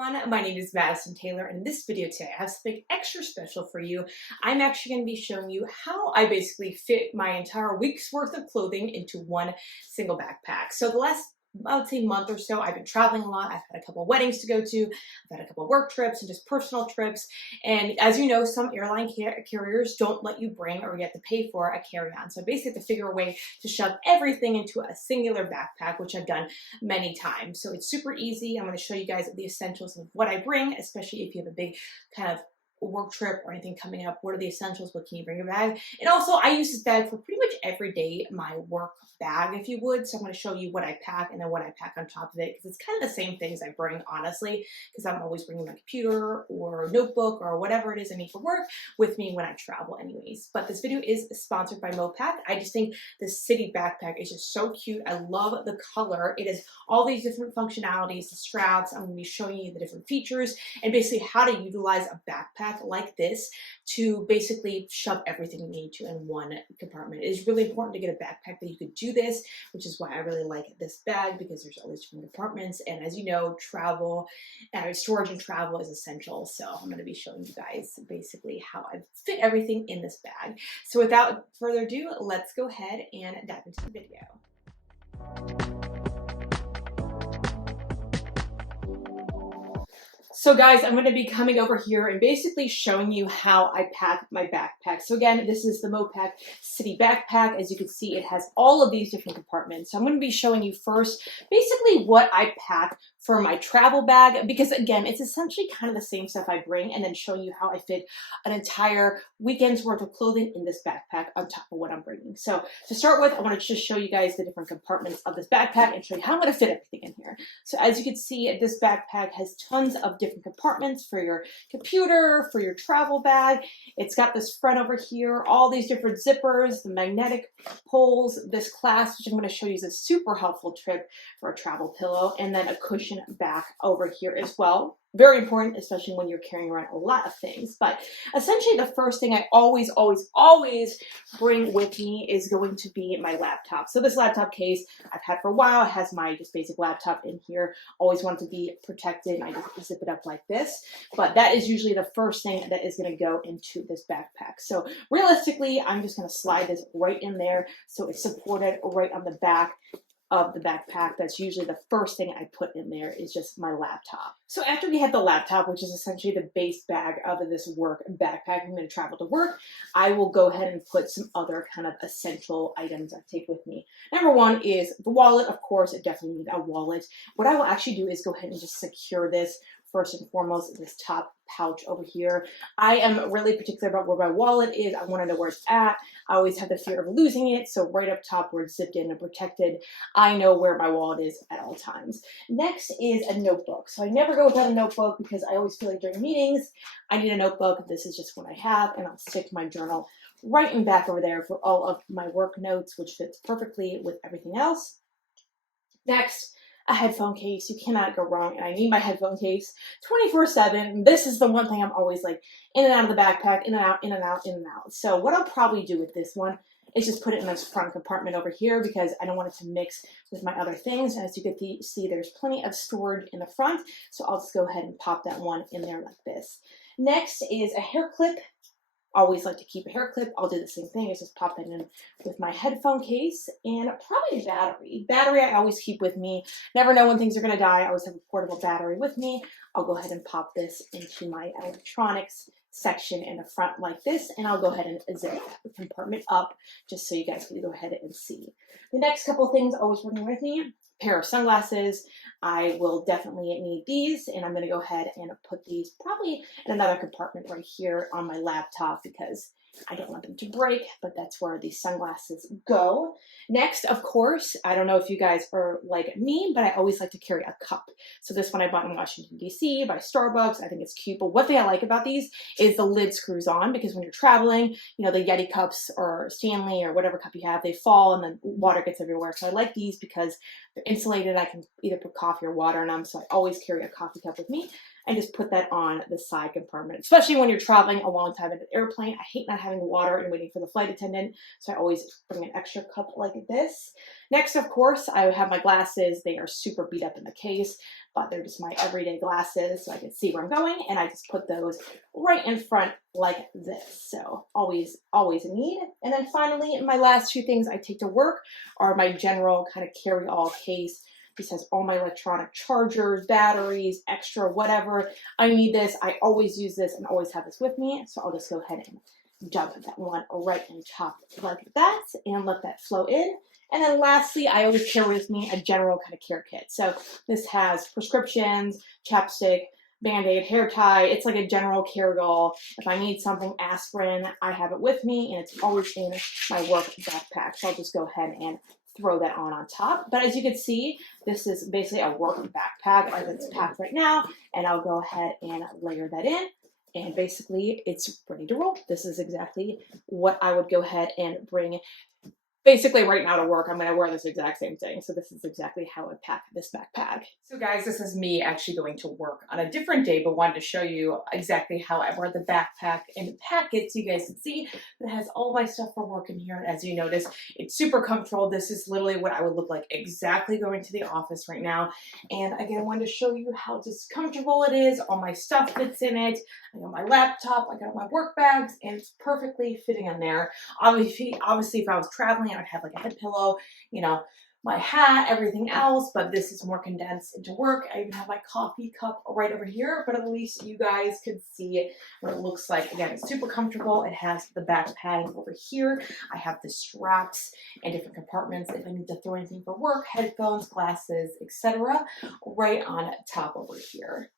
everyone, my name is Madison Taylor, and in this video today I have something extra special for you. I'm actually going to be showing you how I basically fit my entire week's worth of clothing into one single backpack. So the last, I would say, month or so, I've been traveling a lot. I've had a couple of weddings to go to, I've had a couple of work trips and just personal trips. And as you know, some airline carriers don't let you bring or you have to pay for a carry-on. So I basically have to figure a way to shove everything into a singular backpack, which I've done many times. So it's super easy. I'm going to show you guys the essentials of what I bring, especially if you have a big kind of work trip or anything coming up. What are the essentials? What can you bring in your bag? And also, I use this bag for pretty much every day, my work bag, if you would. So I'm going to show you what I pack and then what I pack on top of it, because it's kind of the same things I bring, honestly, because I'm always bringing my computer or notebook or whatever it is I need for work with me when I travel anyways. But this video is sponsored by Mopak. I just think this city backpack is just so cute. I love the color. It has all these different functionalities, the straps. I'm going to be showing you the different features and basically how to utilize a backpack like this to basically shove everything you need to in one compartment. It is really important to get a backpack that you could do this, which is why I really like this bag, because there's all these different compartments. And as you know, travel, storage and travel is essential. So I'm going to be showing you guys basically how I fit everything in this bag. So without further ado, let's go ahead and dive into the video. So guys, I'm going to be coming over here and basically showing you how I pack my backpack. So again, this is the Mopak City Backpack. As you can see, it has all of these different compartments. So I'm going to be showing you first basically what I pack for my travel bag, because again, it's essentially kind of the same stuff I bring, and then showing you how I fit an entire weekend's worth of clothing in this backpack on top of what I'm bringing. So to start with, I want to just show you guys the different compartments of this backpack and show you how I'm going to fit everything in here. So as you can see, this backpack has tons of different compartments for your computer, for your travel bag. It's got this front over here, all these different zippers, the magnetic poles, this clasp, which I'm going to show you is a super helpful trick for a travel pillow, and then a cushion back over here as well. Very important, especially when you're carrying around a lot of things. But essentially the first thing I always bring with me is going to be my laptop. So this laptop case I've had for a while. It has my just basic laptop in here. Always want to be protected. I just zip it up like this. But that is usually the first thing that is going to go into this backpack. So realistically, I'm just going to slide this right in there so it's supported right on the back of the backpack. That's usually the first thing I put in there, is just my laptop. So after we had the laptop, which is essentially the base bag of this work backpack, I'm going to travel to work, I will go ahead and put some other kind of essential items I take with me. Number one is the wallet. Of course, I definitely need a wallet. What I will actually do is go ahead and just secure this first and foremost, this top pouch over here. I am really particular about where my wallet is. I want to know where it's at. I always have the fear of losing it. So right up top where it's zipped in and protected, I know where my wallet is at all times. Next is a notebook. So I never go without a notebook because I always feel like during meetings, I need a notebook. This is just what I have, and I'll stick my journal right in back over there for all of my work notes, which fits perfectly with everything else. Next, a headphone case. You cannot go wrong, and I need my headphone case 24/7. This is the one thing I'm always like in and out of the backpack, in and out, in and out, in and out. So what I'll probably do with this one is just put it in this front compartment over here, because I don't want it to mix with my other things. And as you can see, there's plenty of storage in the front, so I'll just go ahead and pop that one in there like this. Next is a hair clip. Always like to keep a hair clip. I'll do the same thing. I just pop that in with my headphone case, and probably a battery. Battery I always keep with me. Never know when things are going to die. I always have a portable battery with me. I'll go ahead and pop this into my electronics section in the front like this, and I'll go ahead and zip the compartment up just so you guys can go ahead and see. The next couple of things always working with me. Pair of sunglasses. I will definitely need these, and I'm going to go ahead and put these probably in another compartment right here on my laptop, because I don't want them to break, but that's where these sunglasses go. Next, of course, I don't know if you guys are like me, but I always like to carry a cup. So this one I bought in Washington, D.C. by Starbucks. I think it's cute, but one thing I like about these is the lid screws on, because when you're traveling, you know, the Yeti cups or Stanley or whatever cup you have, they fall and then water gets everywhere. So I like these because they're insulated. I can either put coffee or water in them, so I always carry a coffee cup with me. And just put that on the side compartment, especially when you're traveling a long time in an airplane. I hate not having water and waiting for the flight attendant, so I always bring an extra cup like this. Next, of course, I have my glasses. They are super beat up in the case, but they're just my everyday glasses so I can see where I'm going, and I just put those right in front like this. So always, always a need. And then finally, my last two things I take to work are my general kind of carry-all case. This has all my electronic chargers, batteries, extra, whatever. I need this. I always use this and always have this with me. So I'll just go ahead and dump that one right in top like that and let that flow in. And then lastly, I always carry with me a general kind of care kit. So this has prescriptions, chapstick, Band-Aid, hair tie. It's like a general carry-all. If I need something, aspirin, I have it with me, and it's always in my work backpack. So I'll just go ahead and throw that on top. But as you can see, this is basically a work backpack as it's packed right now, and I'll go ahead and layer that in. And basically, it's ready to roll. This is exactly what I would go ahead and bring basically right now to work. I'm going to wear this exact same thing. So this is exactly how I pack this backpack. So guys, this is me actually going to work on a different day, but wanted to show you exactly how I wear the backpack and pack it so you guys can see. It has all my stuff for work in here. And as you notice, it's super comfortable. This is literally what I would look like exactly going to the office right now. And again, I wanted to show you how just comfortable it is. All my stuff fits in it. I got my laptop, I got my work bags, and it's perfectly fitting in there. Obviously, if I was traveling, I would have like a head pillow, you know, my hat, everything else, but this is more condensed into work. I even have my coffee cup right over here, but at least you guys could see what it looks like. Again, it's super comfortable. It has the back padding over here. I have the straps and different compartments if I need to throw anything for work, headphones, glasses, etc. right on top over here.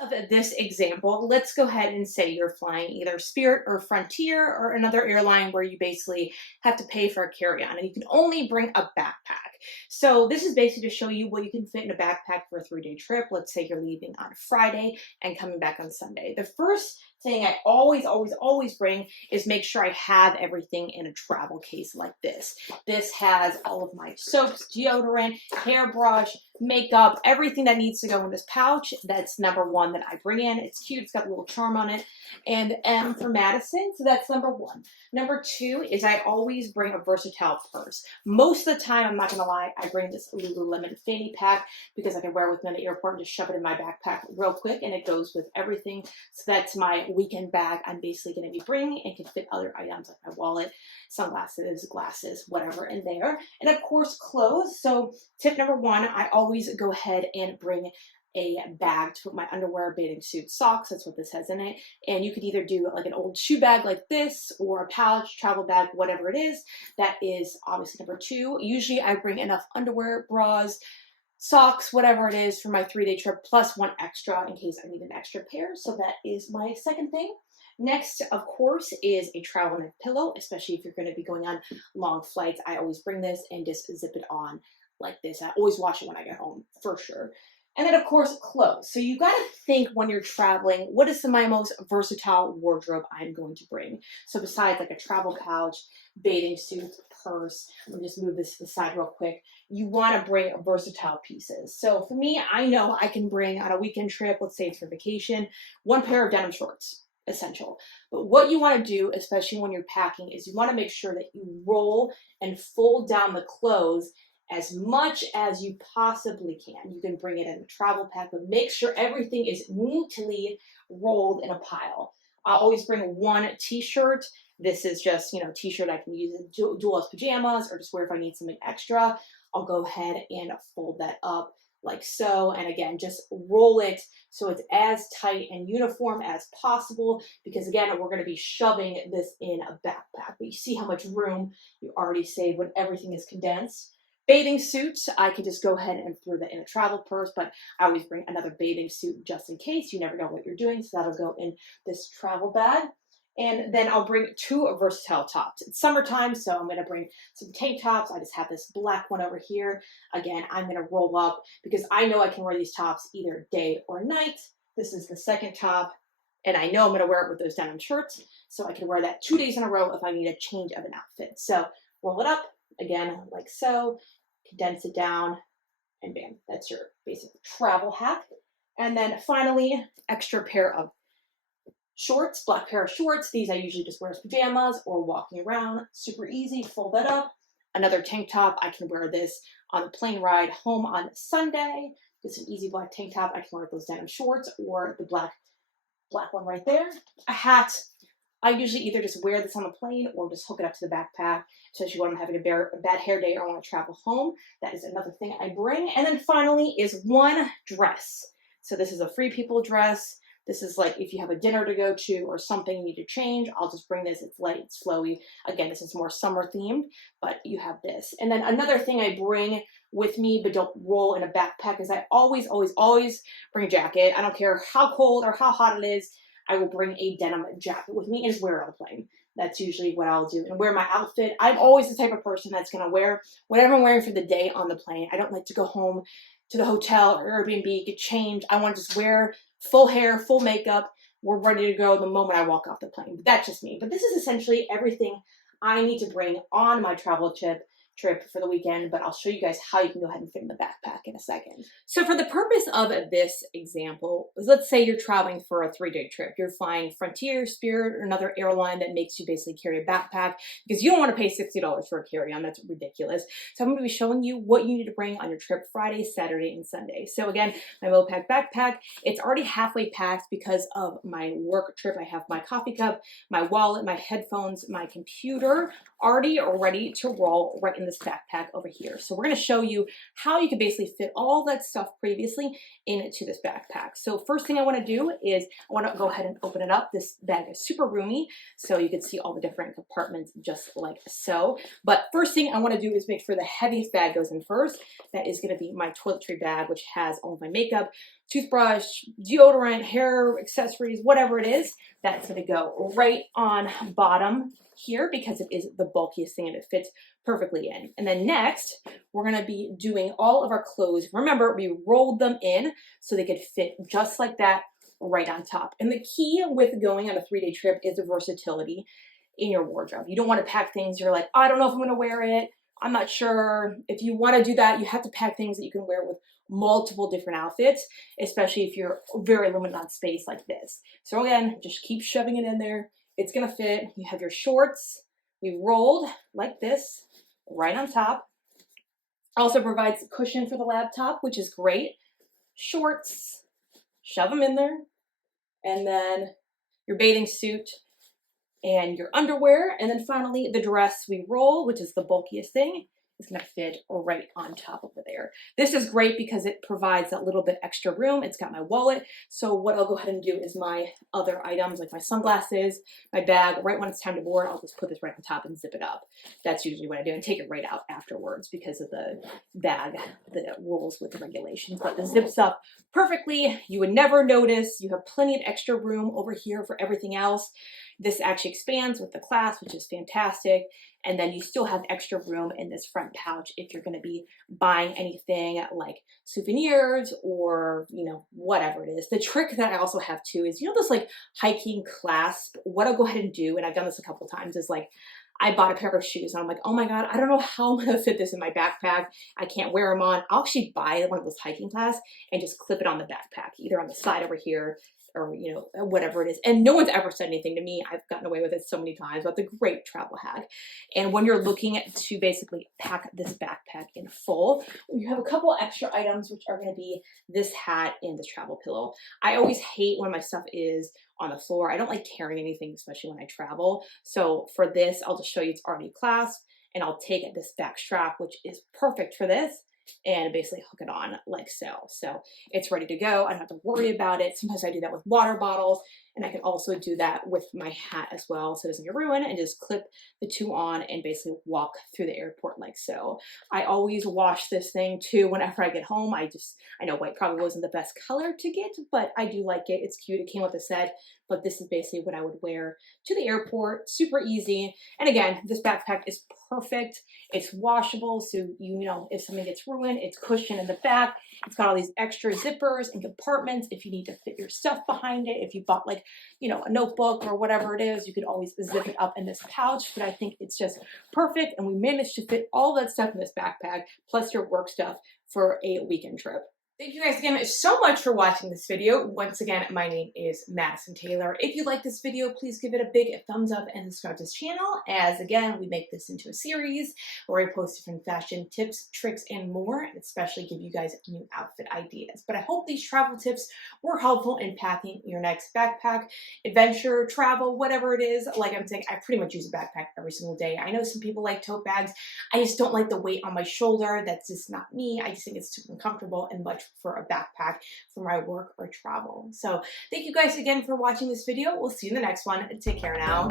Of this example, let's go ahead and say you're flying either Spirit or Frontier or another airline where you basically have to pay for a carry-on and you can only bring a backpack. So this is basically to show you what you can fit in a backpack for a 3-day trip. Let's say you're leaving on Friday and coming back on Sunday. The first thing I always bring is make sure I have everything in a travel case like this. This has all of my soaps, deodorant, hairbrush, makeup, everything that needs to go in this pouch. That's number one that I bring in. It's cute. It's got a little charm on it. And M for Madison. So that's number one. Number two is I always bring a versatile purse. Most of the time, I'm not going to lie, I bring this Lululemon fanny pack because I can wear it with me at the airport and just shove it in my backpack real quick and it goes with everything. So that's my weekend bag I'm basically going to be bringing and can fit other items like my wallet, sunglasses, glasses, whatever in there. And of course, clothes. So tip number one, I always go ahead and bring a bag to put my underwear, bathing suit, socks. That's what this has in it. And you could either do like an old shoe bag like this or a pouch, travel bag, whatever it is. That is obviously number two. Usually I bring enough underwear, bras, socks, whatever it is for my 3-day trip, plus one extra in case I need an extra pair. So that is my second thing. Next, of course, is a travel neck pillow, especially if you're going to be going on long flights. I always bring this and just zip it on like this. I always wash it when I get home, for sure. And then, of course, clothes. So you got to think when you're traveling, what is my most versatile wardrobe I'm going to bring? So besides like a travel pouch, bathing suit, purse, let me just move this to the side real quick. You want to bring versatile pieces. So for me, I know I can bring on a weekend trip, let's say it's for vacation, one pair of denim shorts. Essential. But what you want to do, especially when you're packing, is you want to make sure that you roll and fold down the clothes as much as you possibly can. You can bring it in a travel pack, but make sure everything is neatly rolled in a pile. I'll always bring one t-shirt. This is just, t-shirt I can use as dual as pajamas or just wear if I need something extra. I'll go ahead and fold that up like so. And again, just roll it so it's as tight and uniform as possible because again, we're going to be shoving this in a backpack. But you see how much room you already save when everything is condensed. Bathing suits, I could just go ahead and throw that in a travel purse, but I always bring another bathing suit just in case. You never know what you're doing, so that'll go in this travel bag. And then I'll bring two versatile tops. It's summertime, so I'm going to bring some tank tops. I just have this black one over here. Again, I'm going to roll up because I know I can wear these tops either day or night. This is the second top, and I know I'm going to wear it with those denim shirts, so I can wear that 2 days in a row if I need a change of an outfit. So roll it up, again, like so, condense it down, and bam, that's your basic travel hack. And then finally, extra pair of shorts, black pair of shorts. These I usually just wear as pajamas or walking around. Super easy, fold that up. Another tank top, I can wear this on the plane ride home on Sunday. Just an easy black tank top. I can wear those denim shorts or the black one right there. A hat. I usually either just wear this on the plane or just hook it up to the backpack, especially when I'm having a bad hair day or I want to travel home. That is another thing I bring. And then finally is one dress. So this is a Free People dress. This is like if you have a dinner to go to or something you need to change, I'll just bring this. It's light, it's flowy. Again, this is more summer themed, but you have this. And then another thing I bring with me but don't roll in a backpack is I always bring a jacket. I don't care how cold or how hot it is. I will bring a denim jacket with me and just wear it on the plane. That's usually what I'll do. And wear my outfit. I'm always the type of person that's going to wear whatever I'm wearing for the day on the plane. I don't like to go home to the hotel or Airbnb, get changed. I want to just wear full hair, full makeup. We're ready to go the moment I walk off the plane. But that's just me. But this is essentially everything I need to bring on my travel trip for the weekend, but I'll show you guys how you can go ahead and fit in the backpack in a second. So for the purpose of this example, let's say you're traveling for a 3-day trip. You're flying Frontier, Spirit, or another airline that makes you basically carry a backpack because you don't want to pay $60 for a carry-on. That's ridiculous. So I'm going to be showing you what you need to bring on your trip Friday, Saturday, and Sunday. So again, my Mopak backpack, it's already halfway packed because of my work trip. I have my coffee cup, my wallet, my headphones, my computer already ready to roll right in this backpack over here. So we're going to show you how you can basically fit all that stuff previously into this backpack. So first thing I want to do is I want to go ahead and open it up. This bag is super roomy, so you can see all the different compartments just like so. But first thing I want to do is make sure the heaviest bag goes in first. That is going to be my toiletry bag, which has all of my makeup, toothbrush, deodorant, hair accessories, whatever it is. That's going to go right on bottom here because it is the bulkiest thing and it fits perfectly in. And then next, we're going to be doing all of our clothes. Remember, we rolled them in so they could fit just like that right on top. And the key with going on a 3-day trip is the versatility in your wardrobe. You don't want to pack things you're like, I don't know if I'm going to wear it. I'm not sure. If you want to do that, you have to pack things that you can wear with multiple different outfits, especially if you're very limited on space like this. So again, just keep shoving it in there. It's going to fit. You have your shorts. We rolled like this right on top. Also provides cushion for the laptop, which is great. Shorts, shove them in there. And then your bathing suit and your underwear. And then finally the dress we roll, which is the bulkiest thing. Is going to fit right on top over there. This is great because it provides a little bit extra room. It's got my wallet. So what I'll go ahead and do is my other items like my sunglasses, my bag, right when it's time to board, I'll just put this right on top and zip it up. That's usually what I do and take it right out afterwards because of the bag that rolls with the regulations. But the zips up perfectly. You would never notice. You have plenty of extra room over here for everything else. This actually expands with the clasp, which is fantastic. And then you still have extra room in this front pouch if you're going to be buying anything like souvenirs or, you know, whatever it is. The trick that I also have too is, you know, this like hiking clasp. What I'll go ahead and do, and I've done this a couple times, is like I bought a pair of shoes and I'm like, oh my God, I don't know how I'm going to fit this in my backpack. I can't wear them on. I'll actually buy one of those hiking clasps and just clip it on the backpack, either on the side over here or, you know, whatever it is. And no one's ever said anything to me. I've gotten away with it so many times, but it's a great travel hack. And when you're looking to basically pack this backpack in full, you have a couple extra items, which are going to be this hat and this travel pillow. I always hate when my stuff is on the floor. I don't like carrying anything, especially when I travel. So for this, I'll just show you it's already clasped, and I'll take this back strap, which is perfect for this, and basically hook it on like so. So it's ready to go. I don't have to worry about it. Sometimes I do that with water bottles, and I can also do that with my hat as well, so it doesn't get ruined, and just clip the two on and basically walk through the airport like so. I always wash this thing too whenever I get home. I know white probably wasn't the best color to get, but I do like it. It's cute. It came with a set, but this is basically what I would wear to the airport. Super easy. And again, this backpack is perfect. It's washable, so you know if something gets ruined, it's cushioned in the back. It's got all these extra zippers and compartments if you need to fit your stuff behind it. If you bought like, you know, a notebook or whatever it is, you could always zip it up in this pouch. But I think it's just perfect, and we managed to fit all that stuff in this backpack plus your work stuff for a weekend trip. Thank you guys again so much for watching this video. Once again, my name is Madison Taylor. If you like this video, please give it a big thumbs up and subscribe to this channel, as again, we make this into a series where I post different fashion tips, tricks, and more, and especially give you guys new outfit ideas. But I hope these travel tips were helpful in packing your next backpack, adventure, travel, whatever it is. Like I'm saying, I pretty much use a backpack every single day. I know some people like tote bags. I just don't like the weight on my shoulder. That's just not me. I just think it's too uncomfortable and much for a backpack for my work or travel. So thank you guys again for watching this video. We'll see you in the next one. Take care now.